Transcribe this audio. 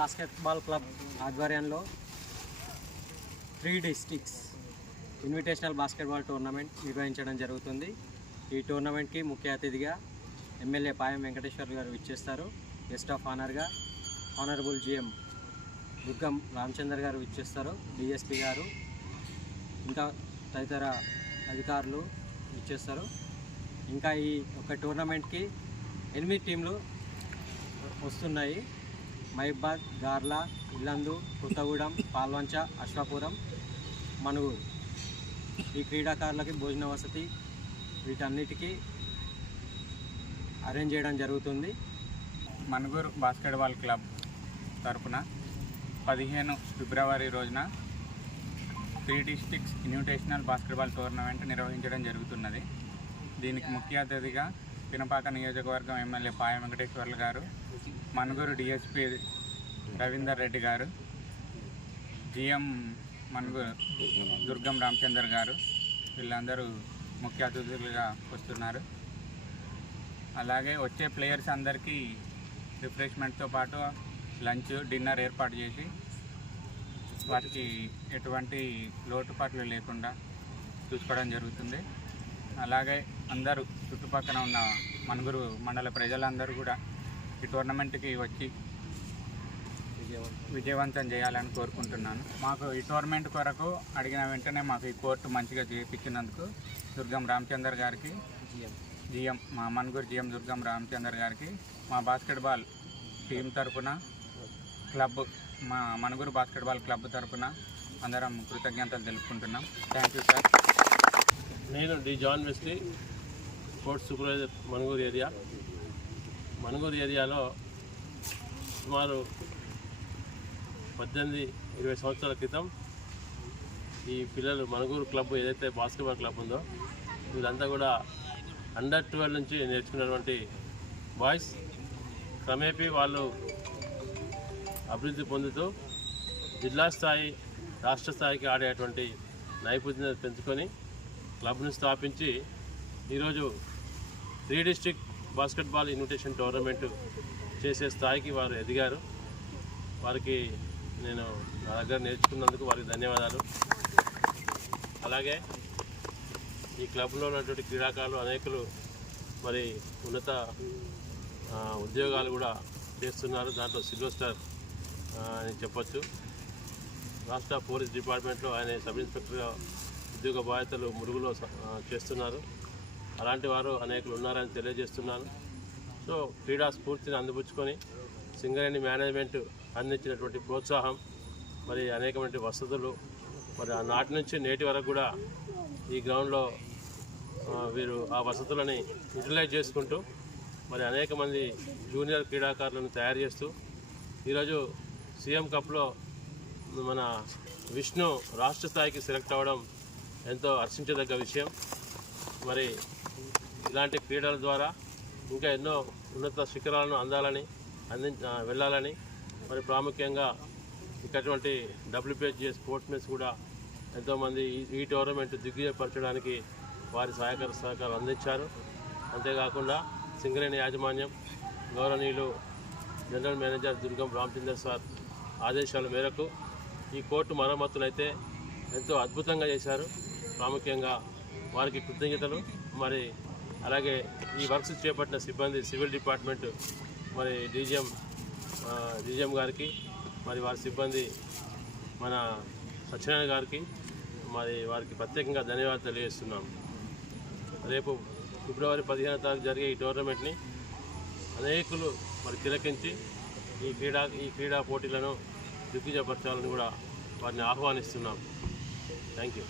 Basketball club ఆధ్వర్యంలో 3 districts invitational basketball tournament నిర్వహించడం జరుగుతుంది. ఈ టోర్నమెంట్కి ముఖ్య అతిథిగా ఎమ్మెల్యే పాయం వెంకటేశ్వర్ గారు ఇచ్చేస్తారు. గెస్ట్ ఆఫ్ ఆనర్గా ఆనరబుల్ జిఎం దుర్గం రామచందర్ గారు ఇచ్చేస్తారు. డిఎస్పీ గారు ఇంకా తదితర అధికారులు ఇచ్చేస్తారు. ఇంకా ఈ ఒక టోర్నమెంట్కి 8 టీంలు వస్తున్నాయి. మహిబాద్, గార్ల, ఇల్లందు, కొత్తగూడెం, పాల్వంచ, అశ్వాపురం, మనుగూరు. ఈ క్రీడాకారులకి భోజన వసతి వీటన్నిటికీ అరేంజ్ చేయడం జరుగుతుంది. మనుగూరు బాస్కెట్బాల్ క్లబ్ తరఫున 15 ఫిబ్రవరి రోజున 3 డిస్ట్రిక్ట్స్ ఇన్విటేషనల్ బాస్కెట్బాల్ టోర్నమెంట్ నిర్వహించడం జరుగుతున్నది. దీనికి ముఖ్య అతిథిగా పినపాక నియోజకవర్గం ఎమ్మెల్యే పాయ వెంకటేశ్వర్లు గారు, మనుగూరు డిఎస్పీ రవీందర్ రెడ్డి గారు, జిఎం మనుగూరు దుర్గం రామచందర్ గారు వీళ్ళందరూ ముఖ్య అతిథులుగా వస్తున్నారు. అలాగే వచ్చే ప్లేయర్స్ అందరికీ రిఫ్రెష్మెంట్తో పాటు లంచ్, డిన్నర్ ఏర్పాటు చేసి వారికి ఎటువంటి లోటుపాట్లు లేకుండా చూసుకోవడం జరుగుతుంది. అలాగే అందరూ చుట్టుపక్కల ఉన్న మనుగూరు మండల ప్రజలందరూ కూడా ఈ టోర్నమెంట్కి వచ్చి విజయవంతం చేయాలని కోరుకుంటున్నాను. మాకు ఈ టోర్నమెంట్ కొరకు అడిగిన వెంటనే మాకు ఈ కోర్టు మంచిగా చేయించినందుకు దుర్గం రామచందర్ గారికి, జిఎం మా మనుగూరు జిఎం దుర్గం రామచందర్ గారికి, మా బాస్కెట్బాల్ టీం తరఫున క్లబ్ మా మనుగూరు బాస్కెట్బాల్ క్లబ్ తరఫున అందరం కృతజ్ఞతలు తెలుపుకుంటున్నాం. Thank you sir. నేను D John Wesley, sports supervisor Manuguru area. Manuguru ఏరియాలో సుమారు 18-20 సంవత్సరాల క్రితం ఈ పిల్లలు మనుగూరు క్లబ్ ఏదైతే బాస్కెట్బాల్ క్లబ్ ఉందో వీళ్ళంతా కూడా అండర్ 12 నుంచి నేర్చుకున్నటువంటి బాయ్స్ క్రమేపీ వాళ్ళు అభివృద్ధి పొందుతూ జిల్లా స్థాయి, రాష్ట్ర స్థాయికి ఆడేటువంటి నైపుణ్యత పెంచుకొని క్లబ్ను స్థాపించి ఈరోజు 3 డిస్ట్రిక్ట్ బాస్కెట్బాల్ ఇన్విటేషన్ టోర్నమెంట్ చేసే స్థాయికి వారు ఎదిగారు. వారికి నేను నా దగ్గర నేర్చుకున్నందుకు వారికి ధన్యవాదాలు. అలాగే ఈ క్లబ్లో ఉన్నటువంటి క్రీడాకారులు అనేకులు మరి ఉన్నత ఉద్యోగాలు కూడా చేస్తున్నారు. దాంట్లో సిల్వర్ స్టార్ అని చెప్పొచ్చు. రాష్ట్ర పోలీస్ డిపార్ట్మెంట్లో ఆయన సబ్ ఇన్స్పెక్టర్గా ఉద్యోగ బాధ్యతలు మురుగులో చేస్తున్నారు. అలాంటి వారు అనేకులు ఉన్నారని తెలియజేస్తున్నాను. సో క్రీడా స్ఫూర్తిని అందిపుచ్చుకొని సింగరేణి మేనేజ్మెంట్ అందించినటువంటి ప్రోత్సాహం, మరి అనేకమైన వసతులు, మరి నాటి నుంచి నేటి వరకు కూడా ఈ గ్రౌండ్లో వీరు ఆ వసతులని యూటిలైజ్ చేసుకుంటూ మరి అనేక మంది జూనియర్ క్రీడాకారులను తయారు చేస్తూ ఈరోజు సీఎం కప్లో మన విష్ణు రాష్ట్ర స్థాయికి సెలెక్ట్ అవ్వడం ఎంతో హర్షించదగ్గ విషయం. మరి ఇలాంటి క్రీడల ద్వారా ఇంకా ఎన్నో ఉన్నత శిఖరాలను వెళ్ళాలని మరి ప్రాముఖ్యంగా ఇక్కటువంటి WPHG స్పోర్ట్స్మెన్స్ కూడా ఎంతోమంది ఈ టోర్నమెంట్ దిగ్విజయపరచడానికి వారి సహకారం అందించారు. అంతేకాకుండా సింగరేణి యాజమాన్యం గౌరవనీయులు జనరల్ మేనేజర్ దుర్గం రామచందర్ సార్ ఆదేశాల మేరకు ఈ కోర్టు మరమ్మతులు అయితే ఎంతో అద్భుతంగా చేశారు. ప్రాముఖ్యంగా వారికి కృతజ్ఞతలు. మరి అలాగే ఈ వర్క్స్ చేపట్టిన సిబ్బంది, సివిల్ డిపార్ట్మెంట్, మరి డీజీఎం గారికి, మరి వారి సిబ్బంది మన సత్యనారాయణ గారికి మరి వారికి ప్రత్యేకంగా ధన్యవాదాలు తెలియజేస్తున్నాం. రేపు ఫిబ్రవరి 15వ తారీఖు జరిగే ఈ టోర్నమెంట్ని అనేకులు మరి తిలకించి ఈ క్రీడా పోటీలను దిగ్విజయపరచాలని కూడా వారిని ఆహ్వానిస్తున్నాం. Thank you.